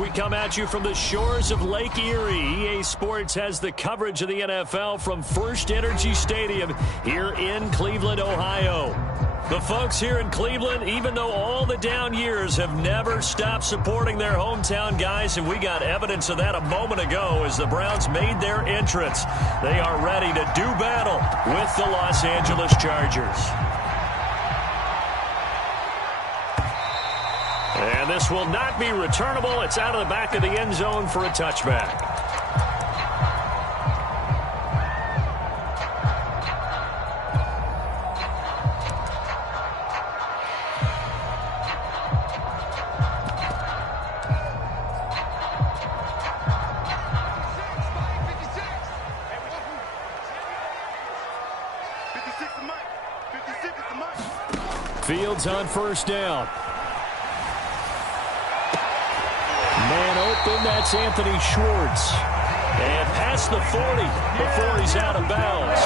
We come at you from the shores of Lake Erie. EA Sports has the coverage of the NFL from First Energy Stadium here in Cleveland, Ohio. The folks here in Cleveland, even though all the down years, have never stopped supporting their hometown guys, and we got evidence of that a moment ago as the Browns made their entrance. They are ready to do battle with the Los Angeles Chargers. And this will not be returnable. It's out of the back of the end zone for a touchback. Fields on first down. Man open, that's Anthony Schwartz. And past the 40 before he's out of bounds.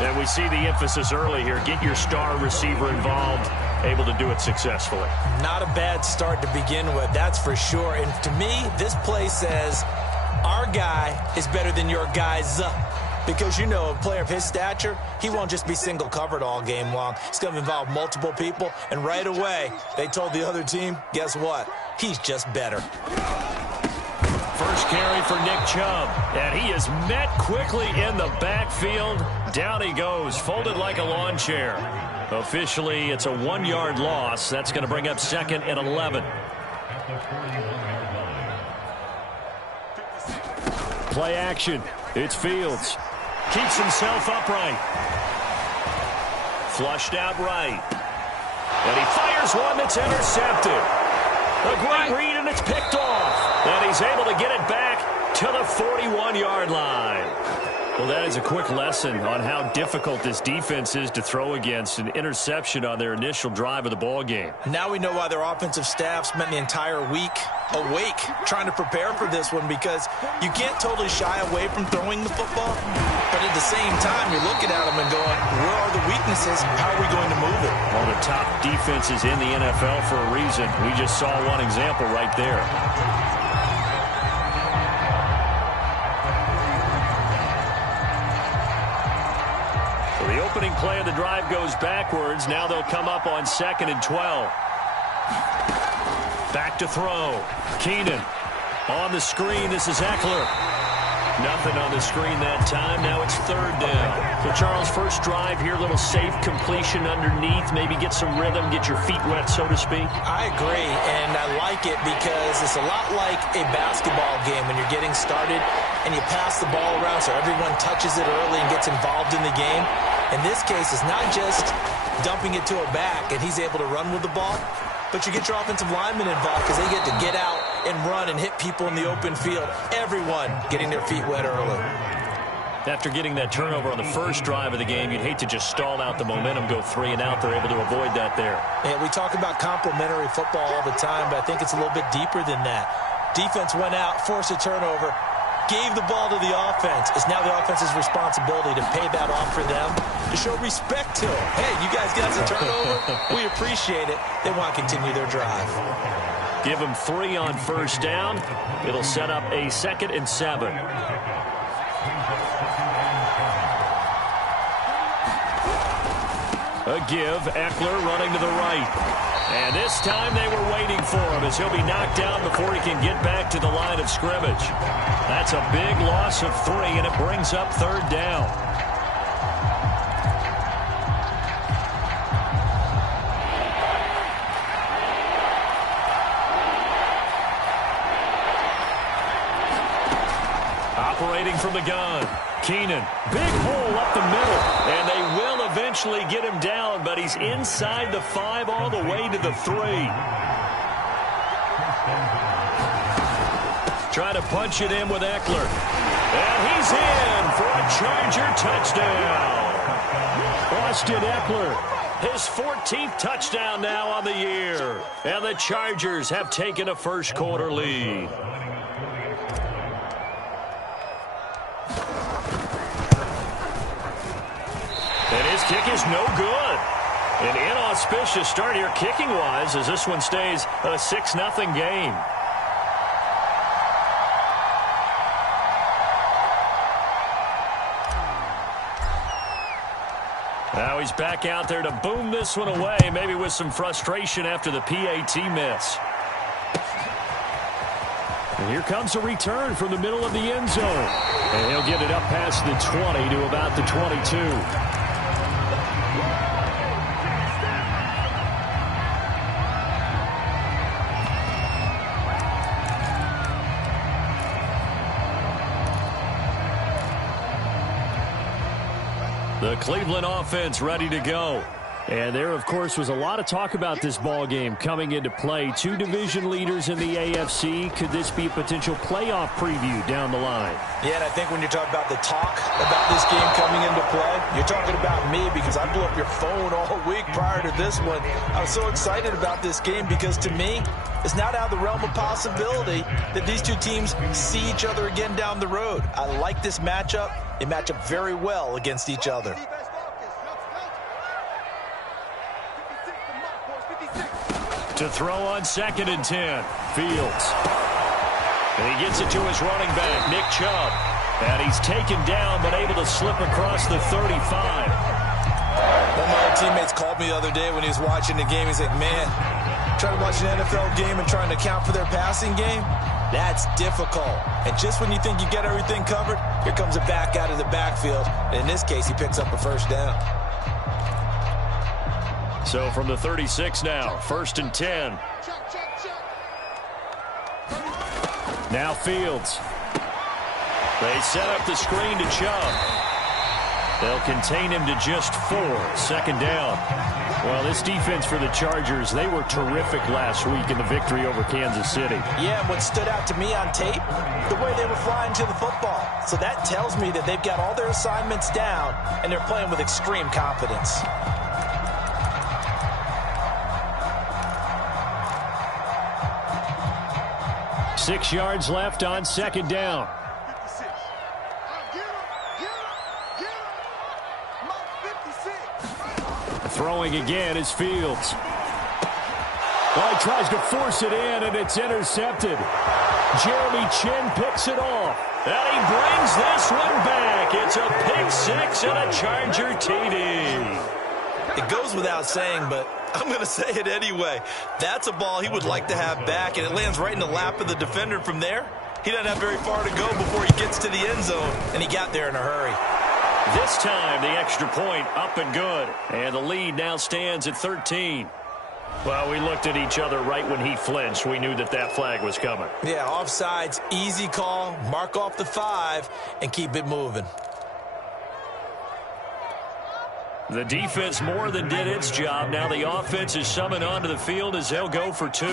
And we see the emphasis early here. Get your star receiver involved, able to do it successfully. Not a bad start to begin with, that's for sure. And to me, this play says our guy is better than your guy's. Because, you know, a player of his stature, he won't just be single covered all game long. It's going to involve multiple people. And right away, they told the other team, guess what? He's just better. First carry for Nick Chubb. And he is met quickly in the backfield. Down he goes, folded like a lawn chair. Officially, it's a 1-yard loss. That's going to bring up 2nd and 11. Play action. It's Fields. Keeps himself upright. Flushed out right. And he fires one that's intercepted. A great read, and it's picked off. And he's able to get it back to the 41-yard line. Well, that is a quick lesson on how difficult this defense is to throw against. An interception on their initial drive of the ball game. Now we know why their offensive staff spent the entire week awake trying to prepare for this one, because you can't totally shy away from throwing the football, but at the same time you're looking at them and going, where are the weaknesses? How are we going to move it? Well, the top defenses in the NFL for a reason. We just saw one example right there. So the opening play of the drive goes backwards. Now they'll come up on 2nd and 12. Back to throw. Keenan on the screen. This is Eckler. Nothing on the screen that time. Now it's 3rd down. So, Charles, first drive here, little safe completion underneath. Maybe get some rhythm, get your feet wet, so to speak. I agree, and I like it because it's a lot like a basketball game when you're getting started and you pass the ball around so everyone touches it early and gets involved in the game. In this case, it's not just dumping it to a back and he's able to run with the ball, but you get your offensive linemen involved because they get to get out and run and hit people in the open field. Everyone getting their feet wet early. After getting that turnover on the first drive of the game, you'd hate to just stall out the momentum, go 3 and out. They're able to avoid that there. Yeah, we talk about complementary football all the time, but I think it's a little bit deeper than that. Defense went out, forced a turnover, gave the ball to the offense. It's now the offense's responsibility to pay that off for them, to show respect to them. Hey, you guys got a turnover. We appreciate it. They want to continue their drive. Give them 3 on first down. It'll set up a 2nd and 7. A give, Eckler running to the right. And this time they were waiting for him as he'll be knocked down before he can get back to the line of scrimmage. That's a big loss of 3, and it brings up 3rd down. Operating from the gun, Keenan, big hole up the middle, and they will eventually get him down, but he's inside the 5 all the way to the 3. Try to punch it in with Eckler, and he's in for a Charger touchdown. Austin Eckler, his 14th touchdown now on the year, and the Chargers have taken a first-quarter lead. And his kick is no good. An inauspicious start here kicking-wise as this one stays a 6-0 game. Now he's back out there to boom this one away, maybe with some frustration after the PAT miss. And here comes a return from the middle of the end zone. And he'll get it up past the 20 to about the 22. The Cleveland offense ready to go. And there, of course, was a lot of talk about this ball game coming into play. Two division leaders in the AFC. Could this be a potential playoff preview down the line? Yeah, and I think when you're talking about the talk about this game coming into play, you're talking about me because I blew up your phone all week prior to this one. I was so excited about this game because, to me, it's not out of the realm of possibility that these two teams see each other again down the road. I like this matchup. They match up very well against each other. To throw on 2nd and 10, Fields. And he gets it to his running back, Nick Chubb. And he's taken down, but able to slip across the 35. One of my old teammates called me the other day when he was watching the game. He's like, man, trying to watch an NFL game and trying to account for their passing game? That's difficult. And just when you think you get everything covered, here comes a back out of the backfield. And in this case, he picks up a first down. So from the 36 now, 1st and 10. Now Fields. They set up the screen to Chubb. They'll contain him to just 4. 2nd down. Well, this defense for the Chargers, they were terrific last week in the victory over Kansas City. Yeah, and what stood out to me on tape, the way they were flying to the football. So that tells me that they've got all their assignments down, and they're playing with extreme confidence. Six yards left on 2nd down. Throwing again is Fields. Well, he tries to force it in, and it's intercepted. Jeremy Chin picks it off. And he brings this one back. It's a pick six and a Charger TD. It goes without saying, but I'm going to say it anyway. That's a ball he would like to have back, and it lands right in the lap of the defender. From there, he doesn't have very far to go before he gets to the end zone, and he got there in a hurry. This time, the extra point up and good. And the lead now stands at 13. Well, we looked at each other right when he flinched. We knew that that flag was coming. Yeah, offsides, easy call, mark off the 5, and keep it moving. The defense more than did its job. Now the offense is summoned onto the field as they'll go for 2.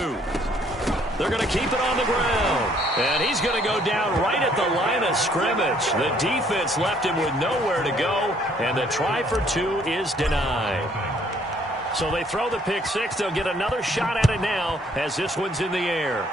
They're going to keep it on the ground. And he's going to go down right at the line of scrimmage. The defense left him with nowhere to go, and the try for 2 is denied. So they throw the pick six. They'll get another shot at it now as this one's in the air.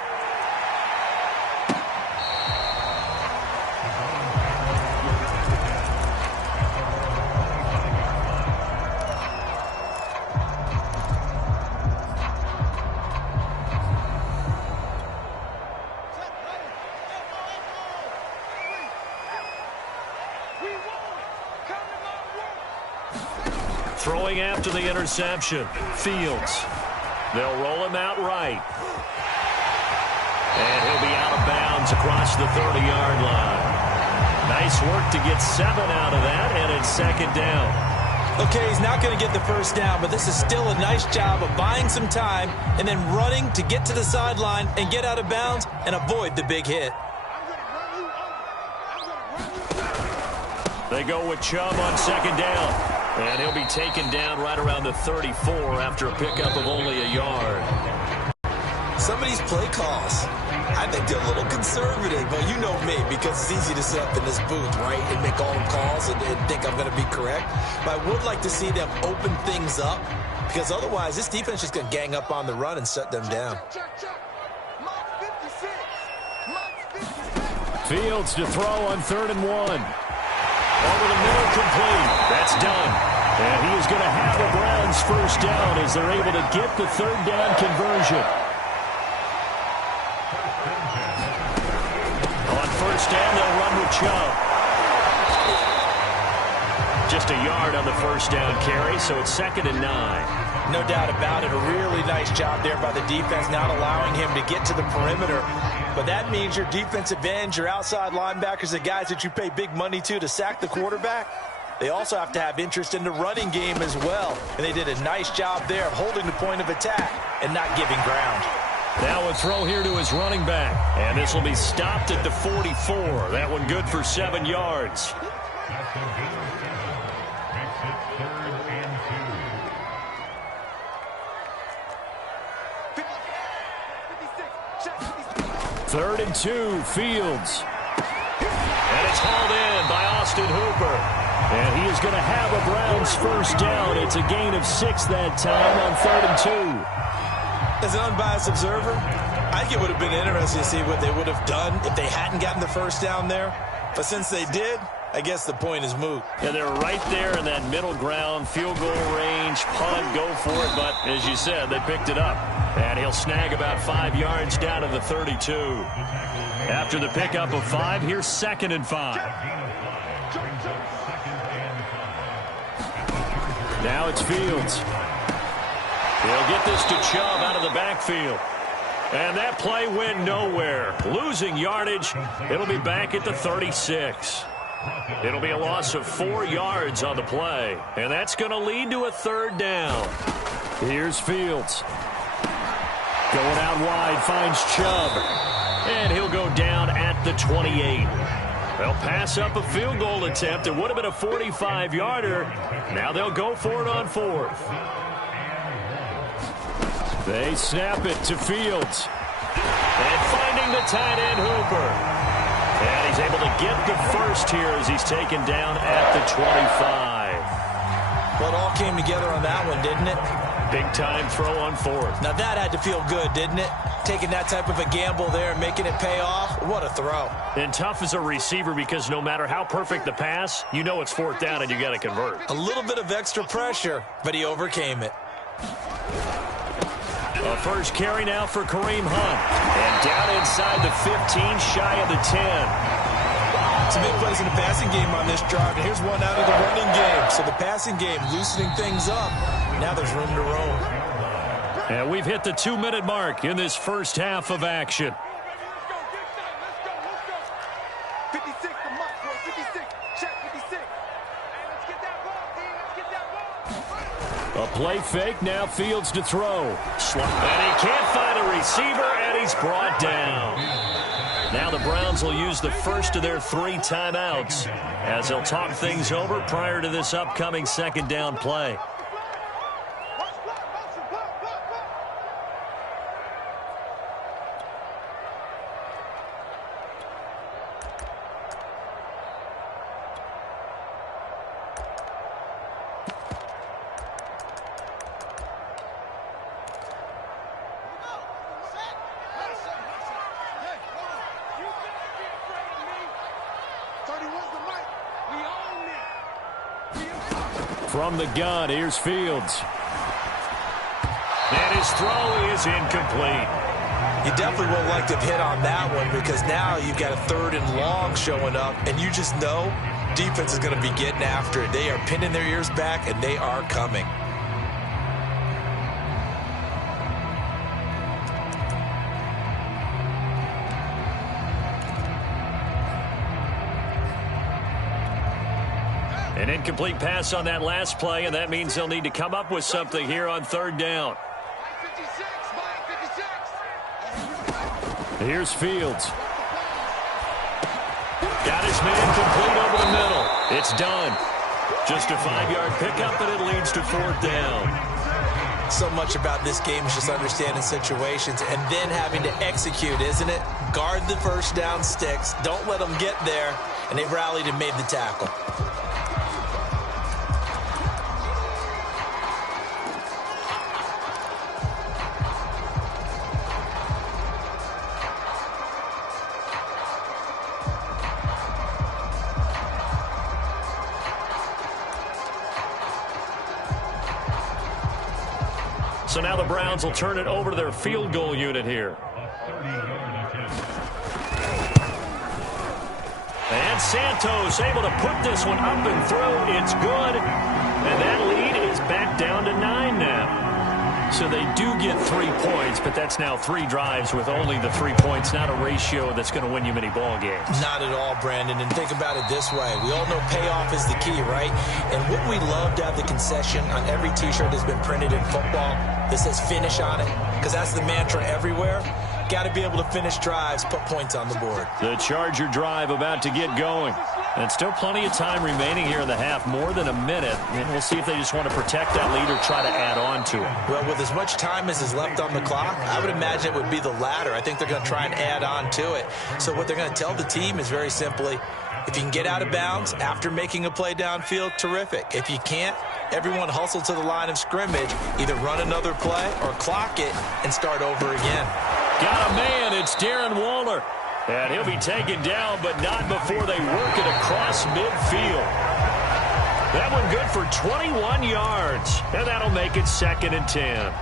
Throwing after the interception, Fields. They'll roll him out right. And he'll be out of bounds across the 30-yard line. Nice work to get 7 out of that, and it's 2nd down. Okay, he's not going to get the first down, but this is still a nice job of buying some time and then running to get to the sideline and get out of bounds and avoid the big hit. They go with Chubb on 2nd down. And he'll be taken down right around the 34 after a pickup of only a yard. Some of these play calls, I think they're a little conservative, but you know me, because it's easy to sit up in this booth, right, and make all the calls and think I'm going to be correct. But I would like to see them open things up, because otherwise this defense is just going to gang up on the run and shut them down. Fields to throw on 3rd and 1. Over the middle, complete. That's done. And he is going to have the Browns first down as they're able to get the 3rd down conversion. On 1st down, they'll run with Chubb. Just a yard on the first down carry, so it's 2nd and 9. No doubt about it. A really nice job there by the defense, not allowing him to get to the perimeter. But that means your defensive ends, your outside linebackers, the guys that you pay big money to sack the quarterback, they also have to have interest in the running game as well. And they did a nice job there of holding the point of attack and not giving ground. Now a throw here to his running back. And this will be stopped at the 44. That one good for 7 yards. Third and 2, Fields. And it's hauled in by Austin Hooper. And he is going to have a Browns first down. It's a gain of 6 that time on 3rd and 2. As an unbiased observer, I think it would have been interesting to see what they would have done if they hadn't gotten the first down there. But since they did, I guess the point is moot. And they're right there in that middle ground, field goal range, punt, go for it. But as you said, they picked it up. And he'll snag about 5 yards down to the 32. After the pickup of 5, here's 2nd and 5. Now it's Fields. He'll get this to Chubb out of the backfield. And that play went nowhere. Losing yardage. It'll be back at the 36. It'll be a loss of 4 yards on the play. And that's going to lead to a 3rd down. Here's Fields. Going out wide, finds Chubb. And he'll go down at the 28. They'll pass up a field goal attempt. It would have been a 45-yarder. Now they'll go for it on 4th. They snap it to Fields. And finding the tight end, Hooper. And he's able to get the first here as he's taken down at the 25. Well, it all came together on that one, didn't it? Big-time throw on 4th. Now that had to feel good, didn't it? Taking that type of a gamble there and making it pay off. What a throw. And tough as a receiver because no matter how perfect the pass, you know it's 4th down and you got to convert. A little bit of extra pressure, but he overcame it. A first carry now for Kareem Hunt. And down inside the 15, shy of the 10. Some big plays in the passing game on this drive, and here's one out of the running game. So the passing game loosening things up. Now there's room to roam. And we've hit the 2-minute mark in this first half of action. A play fake, now Fields to throw. And he can't find a receiver, and he's brought down. Now the Browns will use the first of their 3 timeouts as they'll talk things over prior to this upcoming 2nd down play. From the gun, here's Fields. And his throw is incomplete. You definitely would like to have hit on that one because now you've got a 3rd and long showing up, and you just know defense is going to be getting after it. They are pinning their ears back, and they are coming. An incomplete pass on that last play, and that means they'll need to come up with something here on 3rd down. Here's Fields. Got his man complete over the middle. It's done. Just a 5-yard pickup, and it leads to 4th down. So much about this game is just understanding situations and then having to execute, isn't it? Guard the first down sticks. Don't let them get there. And they rallied and made the tackle. So now the Browns will turn it over to their field goal unit here. And Santos able to put this one up and through. It's good. And that lead is back down to 9 now. So they do get 3 points, but that's now 3 drives with only the 3 points. Not a ratio that's going to win you many ball games. Not at all, Brandon. And think about it this way. We all know payoff is the key, right? And wouldn't we love to have the concession on every T-shirt that's been printed in football that says finish on it? Because that's the mantra everywhere. Got to be able to finish drives, put points on the board. The Charger drive about to get going. And still plenty of time remaining here in the half, more than a minute. And we'll see if they just want to protect that lead or try to add on to it. Well, with as much time as is left on the clock, I would imagine it would be the latter. I think they're going to try and add on to it. So what they're going to tell the team is very simply, if you can get out of bounds after making a play downfield, terrific. If you can't, everyone hustle to the line of scrimmage, either run another play or clock it and start over again. Got a man. It's Darren Waller. And he'll be taken down, but not before they work it across midfield. That one good for 21 yards. And that'll make it 2nd and 10.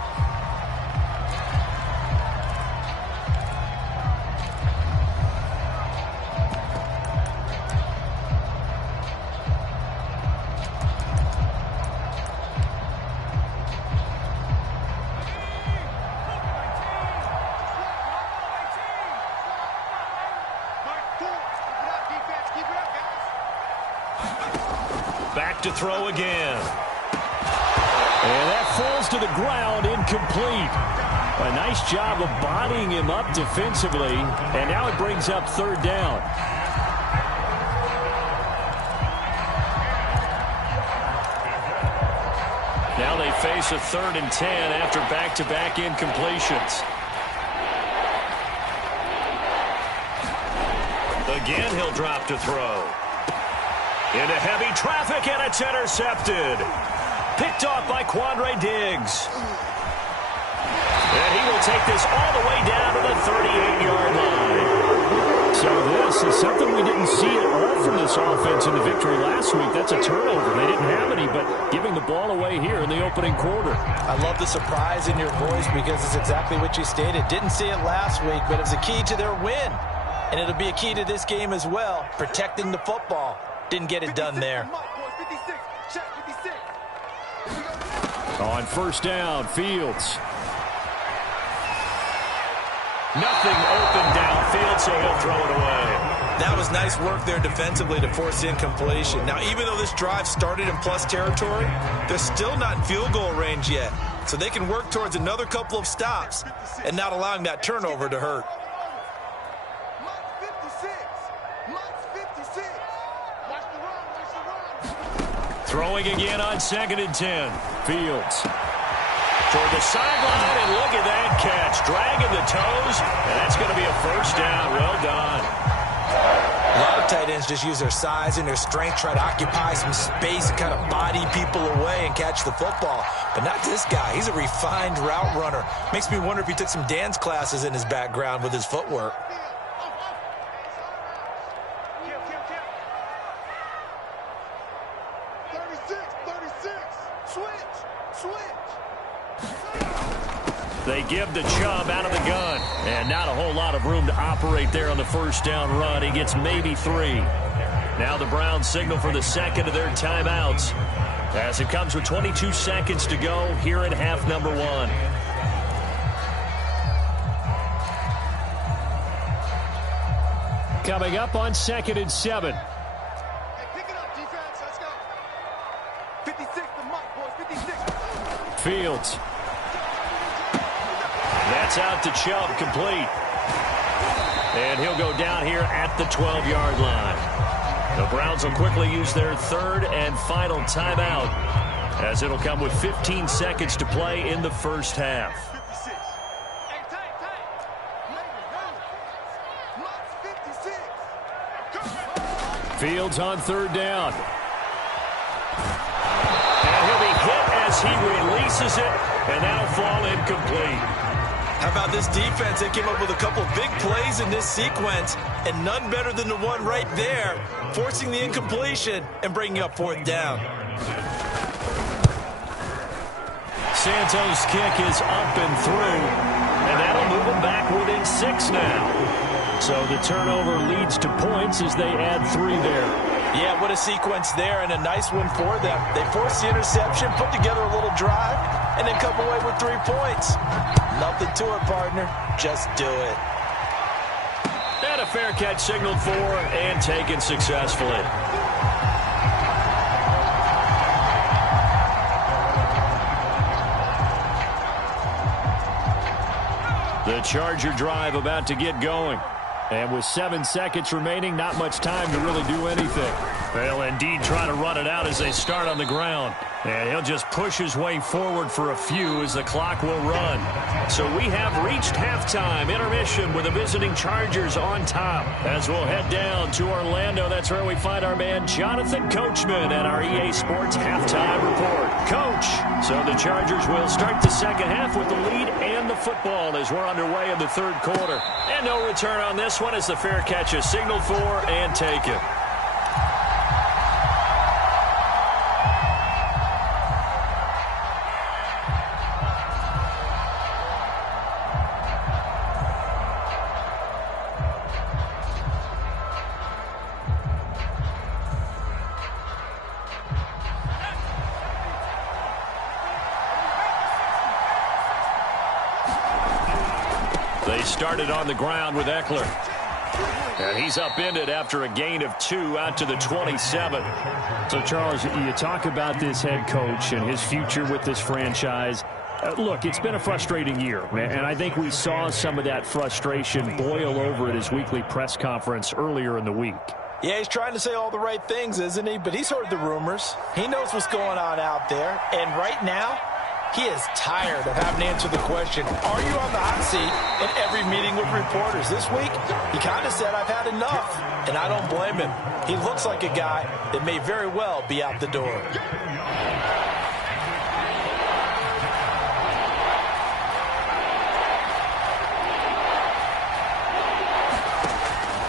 Back to throw again. And that falls to the ground, incomplete. A nice job of bodying him up defensively. And now it brings up 3rd down. Now they face a 3rd and 10 after back-to-back incompletions. Again, he'll drop to throw. Into heavy traffic, and it's intercepted. Picked off by Quandre Diggs. And he will take this all the way down to the 38-yard line. So this is something we didn't see at all from this offense in the victory last week. That's a turnover. They didn't have any, but giving the ball away here in the opening quarter. I love the surprise in your voice because it's exactly what you stated. Didn't see it last week, but it was a key to their win. And it'll be a key to this game as well, protecting the football. Didn't get it done there. On 1st down, Fields. Nothing open downfield, so he'll throw it away. That was nice work there defensively to force the incompletion. Now, even though this drive started in plus territory, they're still not in field goal range yet. So they can work towards another couple of stops and not allowing that turnover to hurt. Throwing again on 2nd and 10. Fields. Toward the sideline, and look at that catch. Dragging the toes, and that's going to be a 1st down. Well done. A lot of tight ends just use their size and their strength, try to occupy some space and kind of body people away and catch the football. But not this guy. He's a refined route runner. Makes me wonder if he took some dance classes in his background with his footwork. They give the Chubb out of the gun. And not a whole lot of room to operate there on the 1st down run. He gets maybe 3. Now the Browns signal for the 2nd of their timeouts as it comes with 22 seconds to go here in half number 1. Coming up on 2nd and 7. Hey, pick it up, defense. Let's go. 56, the mic, boys. 56. Fields. That's out to Chubb, complete. And he'll go down here at the 12-yard line. The Browns will quickly use their 3rd and final timeout as it'll come with 15 seconds to play in the 1st half. Fields on 3rd down. And he'll be hit as he releases it, and that'll fall incomplete. How about this defense? They came up with a couple big plays in this sequence, and none better than the one right there, forcing the incompletion and bringing up 4th down. Santos' kick is up and through, and that'll move them back within 6 now. So the turnover leads to points as they add 3 there. Yeah, what a sequence there, and a nice one for them. They force the interception, put together a little drive, and then come away with 3 points. Nothing to it, partner. Just do it. And a fair catch signaled for and taken successfully. The Charger drive about to get going. And with 7 seconds remaining, not much time to really do anything. They'll indeed try to run it out as they start on the ground. And he'll just push his way forward for a few as the clock will run. So we have reached halftime intermission with the visiting Chargers on top. As we'll head down to Orlando, that's where we find our man Jonathan Coachman at our EA Sports Halftime Report. Coach, so the Chargers will start the second half with the lead and the football as we're underway in the third quarter. And no return on this one as the fair catch is signaled for and taken. They started on the ground with Eckler. And he's upended after a gain of 2 out to the 27. So, Charles, you talk about this head coach and his future with this franchise. Look, it's been a frustrating year, and I think we saw some of that frustration boil over at his weekly press conference earlier in the week. Yeah, he's trying to say all the right things, isn't he? But he's heard the rumors. He knows what's going on out there. And right now, he is tired of having to answer the question, are you on the hot seat in every meeting with reporters? This week, he kind of said, I've had enough. And I don't blame him. He looks like a guy that may very well be out the door.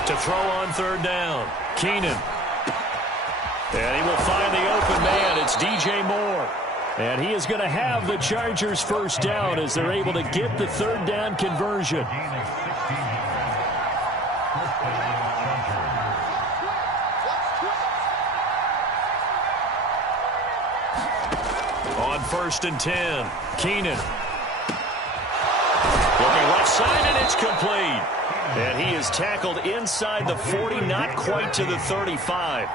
To throw on third down, Keenan. And he will find the open man. It's DJ Moore. And he is going to have the Chargers first down as they're able to get the third down conversion. On 1st and 10, Keenan. Looking left side, and it's complete. And he is tackled inside the 40, not quite to the 35.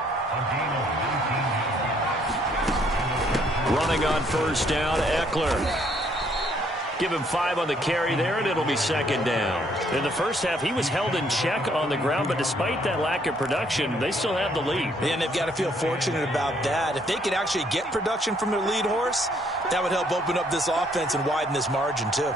Running on first down, Eckler. Give him 5 on the carry there, and it'll be second down. In the first half, he was held in check on the ground, but despite that lack of production, they still have the lead. And they've got to feel fortunate about that. If they could actually get production from their lead horse, that would help open up this offense and widen this margin, too.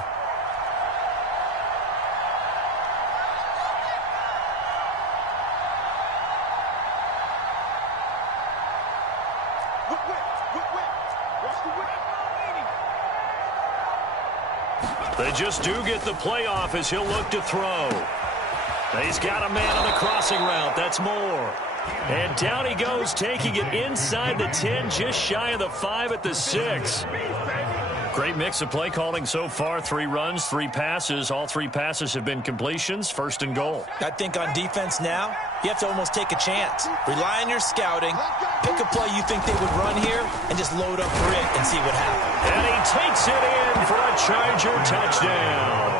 They just do get the playoff as he'll look to throw. He's got a man on the crossing route. That's Moore. And down he goes, taking it inside the 10, just shy of the 5 at the 6. Great mix of play calling so far. 3 runs, 3 passes. All 3 passes have been completions. 1st and goal. I think on defense now, you have to almost take a chance. Rely on your scouting. Pick a play you think they would run here and just load up for it and see what happens. And he takes it in for a Charger touchdown.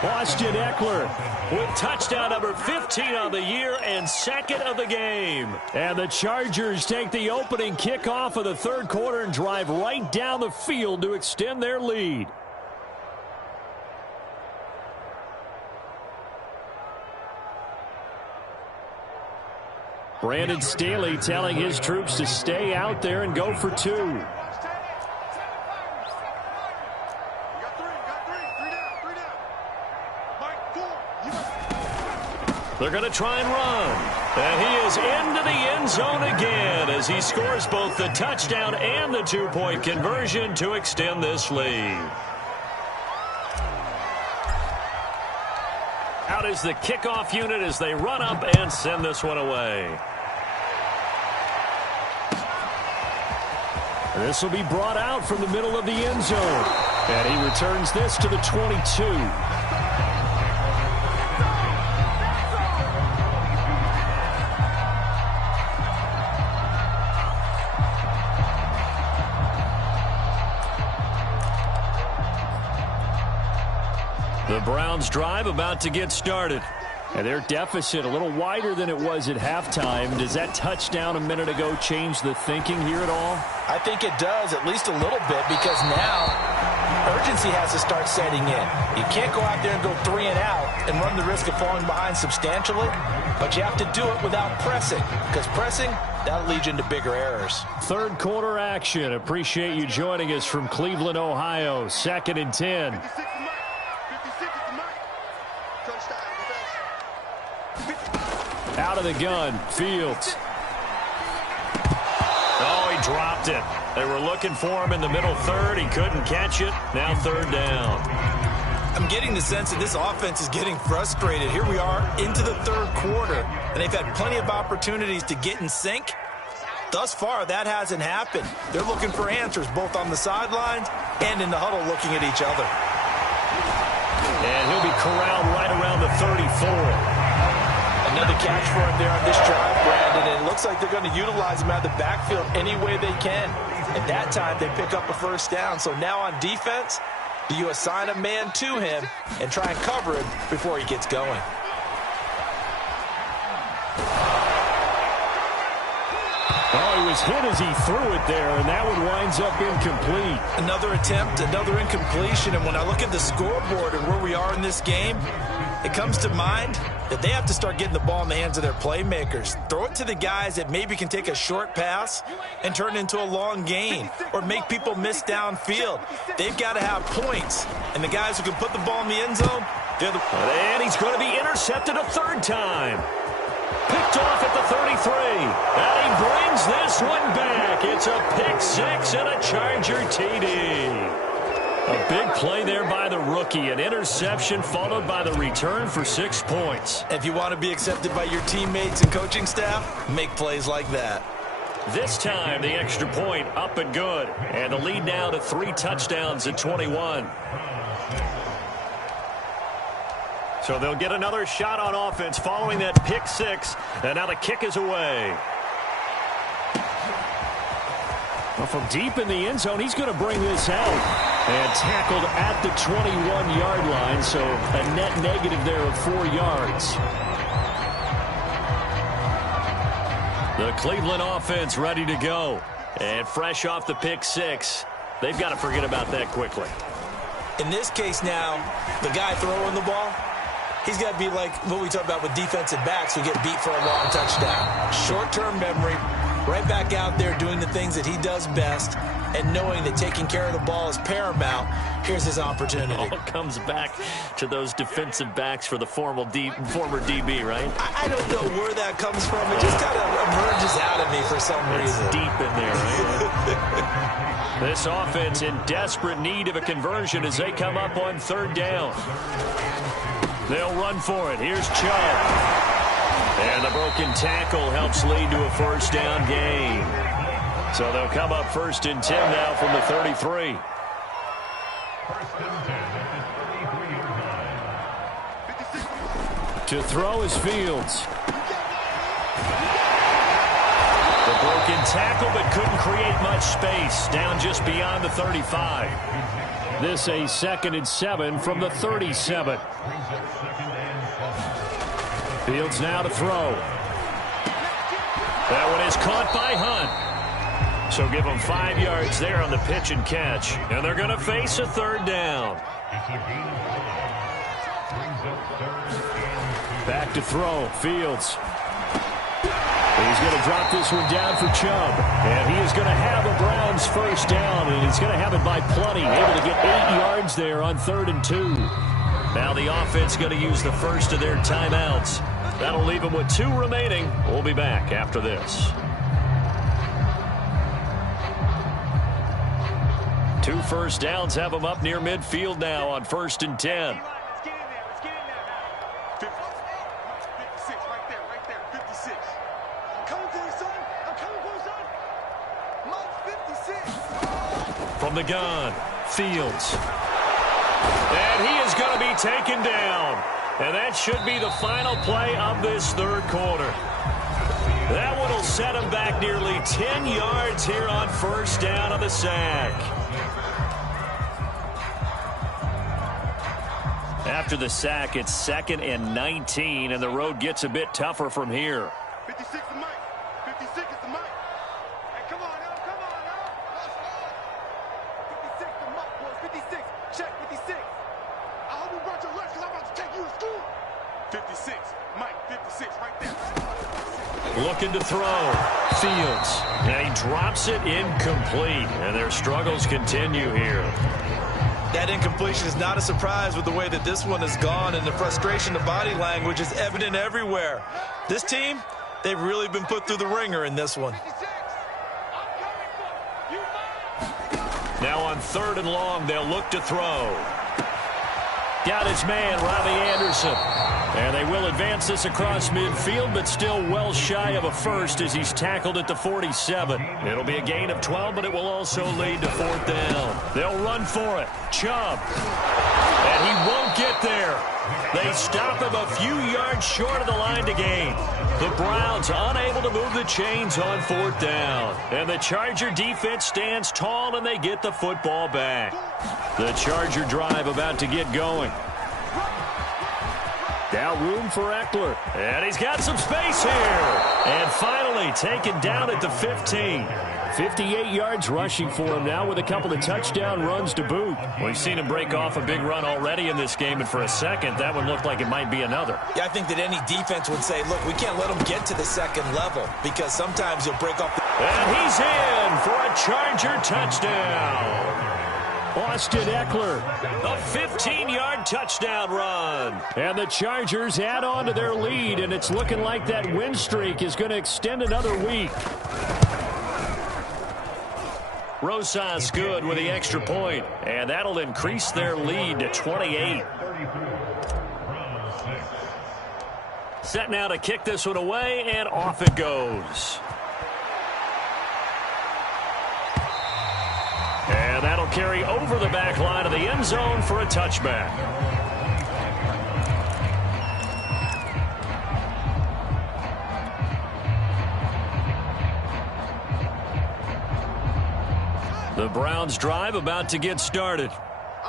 Austin Eckler with touchdown number 15 on the year and 2nd of the game. And the Chargers take the opening kickoff of the third quarter and drive right down the field to extend their lead. Brandon Staley telling his troops to stay out there and go for 2. They're going to try and run. And he is into the end zone again as he scores both the touchdown and the 2-point conversion to extend this lead. Out is the kickoff unit as they run up and send this one away. This will be brought out from the middle of the end zone. And he returns this to the 22. Browns drive about to get started. And their deficit a little wider than it was at halftime. Does that touchdown a minute ago change the thinking here at all? I think it does, at least a little bit, because now urgency has to start setting in. You can't go out there and go 3 and out and run the risk of falling behind substantially, but you have to do it without pressing, because pressing, that'll lead you into bigger errors. Third quarter action. Appreciate you joining us from Cleveland, Ohio. 2nd and 10. 56 is Mike. 56 is Mike. Touchdown, defense. Out of the gun, Fields. Oh, he dropped it. They were looking for him in the middle third. He couldn't catch it. Now 3rd down. I'm getting the sense that this offense is getting frustrated. Here we are into the 3rd quarter, and they've had plenty of opportunities to get in sync. Thus far, that hasn't happened. They're looking for answers both on the sidelines and in the huddle looking at each other. And he'll be corralled right around the 34. Another catch for him there on this drive, Brandon, and it looks like they're going to utilize him out of the backfield any way they can. At that time, they pick up a 1st down. So now on defense, do you assign a man to him and try and cover him before he gets going? Oh, he was hit as he threw it there, and that one winds up incomplete. Another attempt, another incompletion, and when I look at the scoreboard and where we are in this game, it comes to mind that they have to start getting the ball in the hands of their playmakers. Throw it to the guys that maybe can take a short pass and turn it into a long gain or make people miss downfield. They've got to have points, and the guys who can put the ball in the end zone, they're the... And he's going to be intercepted a 3rd time. Picked off at the 33. And he brings this one back. It's a pick 6 and a Charger TD. A big play there by the rookie. An interception followed by the return for 6 points. If you want to be accepted by your teammates and coaching staff, make plays like that. This time, the extra point up and good. And the lead now to 3 touchdowns at 21. So they'll get another shot on offense following that pick 6. And now the kick is away. Well, from deep in the end zone, he's going to bring this out. And tackled at the 21-yard line, so a net negative there of 4 yards. The Cleveland offense ready to go. And fresh off the pick 6. They've got to forget about that quickly. In this case now, the guy throwing the ball, he's got to be like what we talk about with defensive backs who get beat for a long touchdown. Short-term memory, right back out there doing the things that he does best, and knowing that taking care of the ball is paramount. Here's his opportunity. It all comes back to those defensive backs for the former DB, right? I don't know where that comes from. It just kind of emerges out of me for some reason. It's deep in there, right? This offense in desperate need of a conversion as they come up on 3rd down. They'll run for it. Here's Chubb. And the broken tackle helps lead to a 1st down gain. So they'll come up 1st and 10 now from the 33. To throw is Fields. The broken tackle, but couldn't create much space. Down just beyond the 35. This a 2nd and 7 from the 37. Fields now to throw. That one is caught by Hunt. So give them 5 yards there on the pitch and catch. And they're going to face a 3rd down. Back to throw. Fields. He's going to drop this one down for Chubb. And he is going to have a Browns 1st down. And he's going to have it by plenty. Able to get 8 yards there on 3rd and 2. Now the offense going to use the first of their timeouts. That'll leave them with 2 remaining. We'll be back after this. 2 1st downs have them up near midfield now on 1st and 10. Let's get in there. Let's get in there now. 56, right there. 56. I'm coming for you, son. I'm coming for you, son. Mike, 56. From the gun, Fields. And he is going to be taken down. And that should be the final play of this 3rd quarter. That one will set him back nearly 10 yards here on 1st down of the sack. After the sack, it's 2nd and 19, and the road gets a bit tougher from here. 56 is Mike. 56 is the Mike. Hey, come on now. Come on now. 56 the Mike, boys. 56. Check 56. I hope you brought your lunch because I'm about to take you to school. 56. Mike, 56 right there. Looking to throw. Fields. And he drops it incomplete. And their struggles continue here. That incompletion is not a surprise with the way that this one has gone, and the frustration, the body language is evident everywhere. This team, they've really been put through the ringer in this one. Now on 3rd and long, they'll look to throw. Got his man, Robbie Anderson. And they will advance this across midfield, but still well shy of a first as he's tackled at the 47. It'll be a gain of 12, but it will also lead to 4th down. They'll run for it. Chubb. And he won't get there. They stop him a few yards short of the line to gain. The Browns unable to move the chains on 4th down. And the Charger defense stands tall, and they get the football back. The Charger drive about to get going. Now room for Eckler. And he's got some space here. And finally taken down at the 15. 58 yards rushing for him now with a couple of touchdown runs to boot. We've seen him break off a big run already in this game, and for a second, that one looked like it might be another. Yeah, I think that any defense would say, look, we can't let him get to the 2nd level because sometimes he'll break off. And he's in for a Charger touchdown. Austin Eckler, a 15-yard touchdown run. And the Chargers add on to their lead, and it's looking like that win streak is going to extend another week. Rosas good with the extra point, and that'll increase their lead to 28. Set now to kick this one away, and off it goes. And that'll carry over the back line of the end zone for a touchback. The Browns drive about to get started.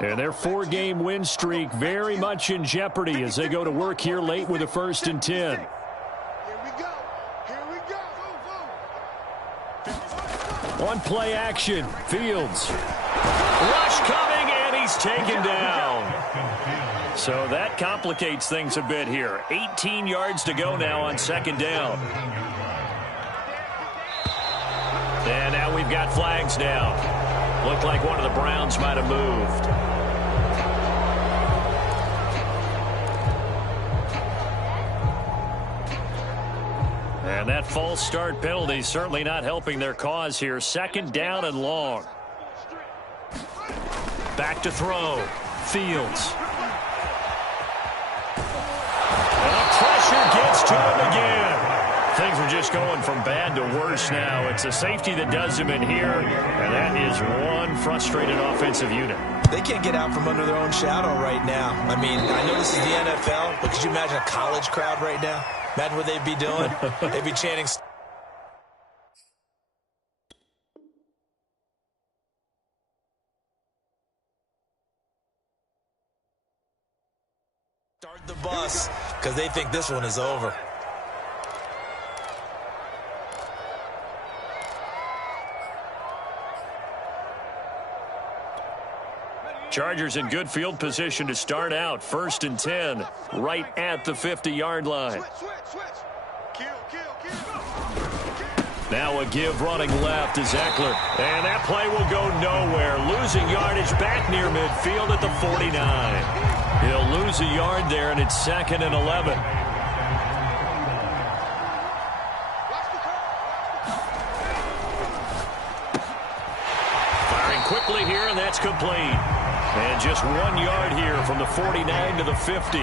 And their 4-game win streak very much in jeopardy as they go to work here late with a 1st and 10. Here we go. Here we go. On play action, Fields. Rush coming, and he's taken down. So that complicates things a bit here. 18 yards to go now on 2nd down. And now we've got flags down. Looked like one of the Browns might have moved. And that false start penalty certainly not helping their cause here. 2nd down and long. Back to throw. Fields. And the pressure gets to him again. Things are just going from bad to worse now. It's a safety that does him in here, and that is one frustrated offensive unit. They can't get out from under their own shadow right now. I mean, I know this is the NFL, but could you imagine a college crowd right now? Imagine what they'd be doing. They'd be chanting. Start the bus because they think this one is over. Chargers in good field position to start out. 1st and 10, right at the 50-yard line. Now a give running left is Eckler. And that play will go nowhere. Losing yardage back near midfield at the 49. He'll lose a yard there, and it's 2nd and 11. Firing quickly here, and that's complete. And just 1 yard here from the 49 to the 50.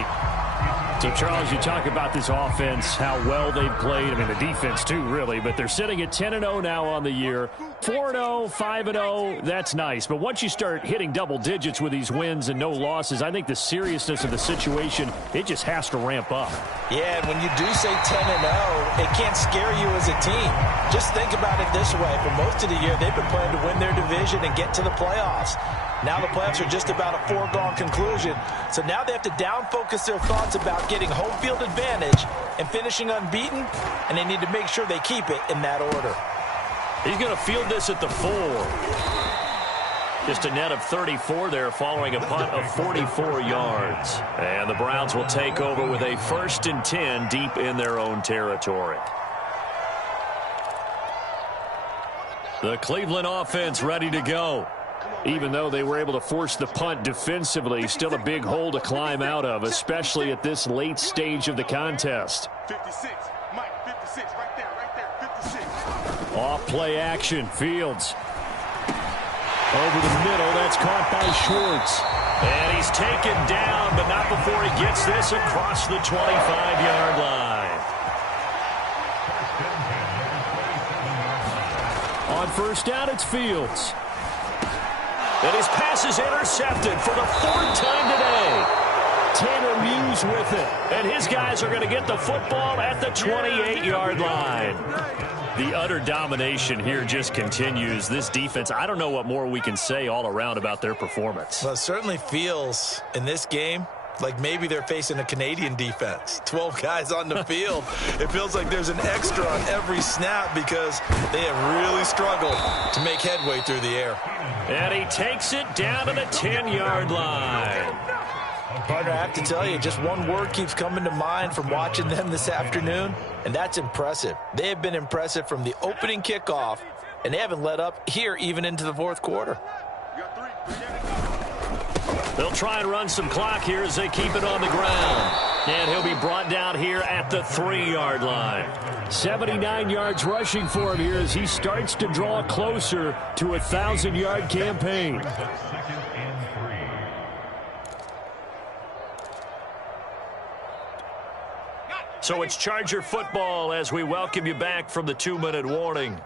So, Charles, you talk about this offense, how well they've played. I mean, the defense, too, really. But they're sitting at 10-0 now on the year. 4-0, 5-0, that's nice. But once you start hitting double digits with these wins and no losses, I think the seriousness of the situation, it just has to ramp up. Yeah, and when you do say 10-0, it can't scare you as a team. Just think about it this way. For most of the year, they've been playing to win their division and get to the playoffs. Now the playoffs are just about a foregone conclusion. So now they have to down-focus their thoughts about getting home field advantage and finishing unbeaten, and they need to make sure they keep it in that order. He's going to field this at the 4. Just a net of 34 there following a punt of 44 yards. And the Browns will take over with a 1st and 10 deep in their own territory. The Cleveland offense ready to go. Even though they were able to force the punt defensively, still a big hole to climb out of, especially at this late stage of the contest. 56, Mike, 56, right there, 56. Off play action, Fields. Over the middle, that's caught by Schwartz. And he's taken down, but not before he gets this across the 25-yard line. On 1st down, it's Fields. And his pass is intercepted for the 4th time today. Tanner Muse with it. And his guys are going to get the football at the 28-yard line. The utter domination here just continues. This defense, I don't know what more we can say all around about their performance. Well, it certainly feels in this game like maybe they're facing a Canadian defense. 12 guys on the field. It feels like there's an extra on every snap because they have really struggled to make headway through the air. And he takes it down to the 10-yard line. Partner, I have to tell you, just one word keeps coming to mind from watching them this afternoon, and that's impressive. They have been impressive from the opening kickoff, and they haven't let up here even into the 4th quarter. They'll try and run some clock here as they keep it on the ground. And he'll be brought down here at the 3-yard line. 79 yards rushing for him here as he starts to draw closer to a 1,000-yard campaign. So it's Charger football as we welcome you back from the 2-minute warning.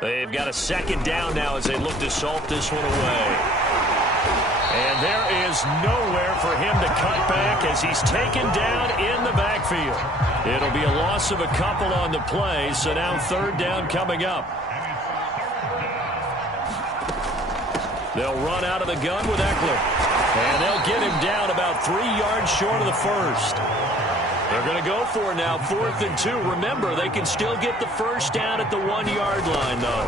They've got a 2nd down now as they look to salt this one away. And there is nowhere for him to cut back as he's taken down in the backfield. It'll be a loss of a couple on the play, so now 3rd down coming up. They'll run out of the gun with Eckler. And they'll get him down about 3 yards short of the 1st. They're going to go for it now, 4th and 2. Remember, they can still get the 1st down at the 1-yard line, though.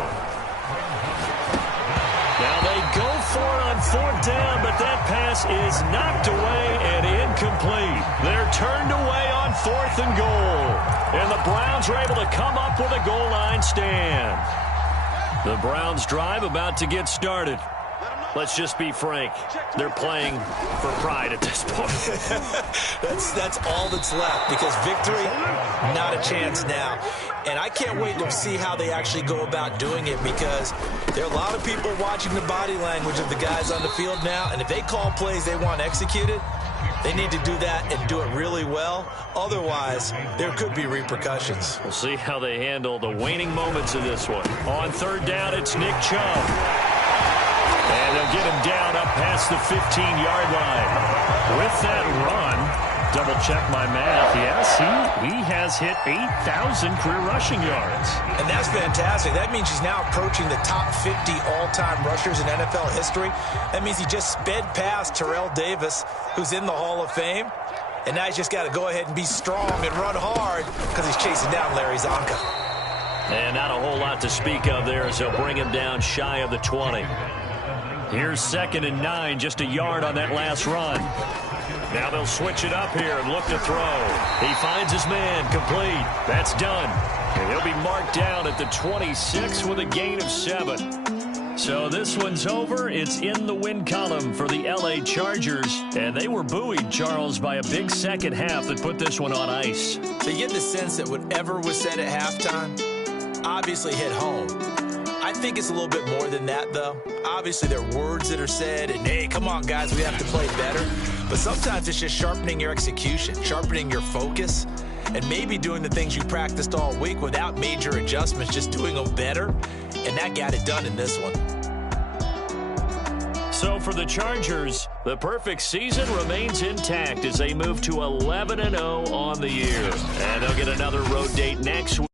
Now they go for it on 4th down, but that pass is knocked away and incomplete. They're turned away on 4th and goal. And the Browns are able to come up with a goal line stand. The Browns drive about to get started. Let's just be frank. They're playing for pride at this point. That's all that's left because victory, not a chance now. And I can't wait to see how they actually go about doing it because there are a lot of people watching the body language of the guys on the field now. And if they call plays they want executed, they need to do that and do it really well. Otherwise, there could be repercussions. We'll see how they handle the waning moments of this one. On 3rd down, it's Nick Chubb. And they'll get him down up past the 15-yard line. With that run, double-check my math, yes, he has hit 8,000 career rushing yards. And that's fantastic. That means he's now approaching the top 50 all-time rushers in NFL history. That means he just sped past Terrell Davis, who's in the Hall of Fame. And now he's just got to go ahead and be strong and run hard because he's chasing down Larry Zonka. And not a whole lot to speak of there as they'll bring him down shy of the 20. Here's 2nd and 9, just a yard on that last run. Now they'll switch it up here and look to throw. He finds his man, complete. That's done. And he'll be marked down at the 26 with a gain of 7. So this one's over. It's in the win column for the L.A. Chargers. And they were buoyed, Charles, by a big second half that put this one on ice. So you get the sense that whatever was said at halftime obviously hit home. I think it's a little bit more than that, though. Obviously, there are words that are said, and, hey, come on, guys, we have to play better. But sometimes it's just sharpening your execution, sharpening your focus, and maybe doing the things you practiced all week without major adjustments, just doing them better. and that got it done in this one. So for the Chargers, the perfect season remains intact as they move to 11-0 on the year. And they'll get another road date next week.